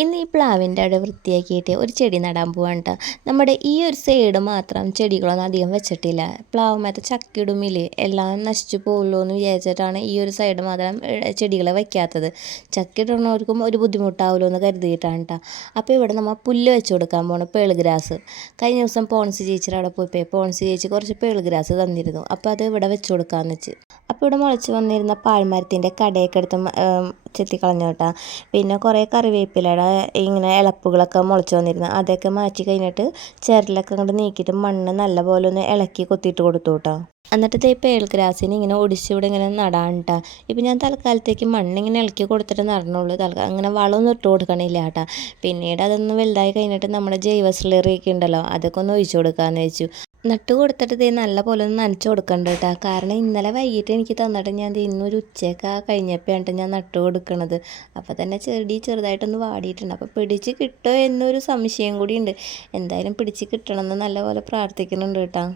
ഇന്ന് ഈ പ്ലാവിൻ്റെ അവിടെ വൃത്തിയാക്കിയിട്ട് ഒരു ചെടി നടാൻ പോവാണ് കേട്ടോ. നമ്മുടെ ഈ ഒരു സൈഡ് മാത്രം ചെടികളൊന്നും അധികം വെച്ചിട്ടില്ല. പ്ലാവുമേത്തെ ചക്കിടുമ്മില് എല്ലാം നശിച്ചു പോകുമല്ലോ എന്ന് വിചാരിച്ചിട്ടാണ് ഈ ഒരു സൈഡ് മാത്രം ചെടികളെ വയ്ക്കാത്തത്. ചക്കിടണവർക്കും ഒരു ബുദ്ധിമുട്ടാവുമല്ലോ എന്ന് കരുതിയിട്ടാണ് കേട്ടോ. അപ്പോൾ ഇവിടെ നമ്മൾ പുല്ല് വെച്ച് കൊടുക്കാൻ പോകണം, പേള് ഗ്രാസ്. കഴിഞ്ഞ ദിവസം പോൺസി ചേച്ചിയുടെ അവിടെ പോയപ്പോൾ പോൺസി ചേച്ചി കുറച്ച് പേള് ഗ്രാസ് തന്നിരുന്നു. അപ്പോൾ അത് ഇവിടെ വെച്ച് കൊടുക്കാമെന്ന് വെച്ച്. അപ്പോൾ ഇവിടെ മുളച്ച് വന്നിരുന്ന പാഴ്മരത്തിൻ്റെ കടയൊക്കെ എടുത്ത് ചെത്തിക്കളഞ്ഞു കേട്ടോ. പിന്നെ കുറേ കറിവേപ്പിലയുടെ ഇങ്ങനെ ഇലപ്പുകളൊക്കെ മുളച്ച് വന്നിരുന്നു. അതൊക്കെ മാറ്റി കഴിഞ്ഞിട്ട് ചിരലൊക്കെ അങ്ങോട്ട് നീക്കിയിട്ട് മണ്ണ് നല്ലപോലെ ഒന്ന് ഇളക്കി കൊത്തിയിട്ട് കൊടുത്തു കേട്ടോ. എന്നിട്ട് ഈ പേൾ ഗ്രാസിന് ഇങ്ങനെ ഒടിച്ചിവിടെ ഇങ്ങനെ നടാൻ കേട്ടോ. ഇപ്പം ഞാൻ തൽക്കാലത്തേക്ക് മണ്ണിങ്ങനെ ഇളക്കി കൊടുത്തിട്ട് നടണുള്ളൂ. അങ്ങനെ വളമൊന്നും ഇട്ട് കൊടുക്കണില്ല കേട്ടോ. പിന്നീട് അതൊന്ന് വലുതായി കഴിഞ്ഞിട്ട് നമ്മുടെ ജൈവ സ്ലറിയൊക്കെ ഉണ്ടല്ലോ, അതൊക്കെ ഒന്ന് ഒഴിച്ചു കൊടുക്കാമെന്ന് വെച്ചു. നട്ട് കൊടുത്തിട്ട് ഇത് നല്ല പോലെ ഒന്ന് നനച്ച് കൊടുക്കണ്ട കേട്ടോ. കാരണം ഇന്നലെ വൈകിട്ട് എനിക്ക് തന്നിട്ട് ഞാൻ ഇന്നൊരു ഉച്ചയൊക്കെ കഴിഞ്ഞപ്പോഴാണ് ഞാൻ നട്ട് കൊടുക്കണത്. അപ്പോൾ തന്നെ ചെടി ചെറുതായിട്ടൊന്ന് വാടിയിട്ടുണ്ട്. അപ്പോൾ പിടിച്ച് കിട്ടുമോ എന്നൊരു സംശയം കൂടി ഉണ്ട്. എന്തായാലും പിടിച്ച് കിട്ടണമെന്ന് നല്ലപോലെ പ്രാർത്ഥിക്കുന്നുണ്ട് കേട്ടോ.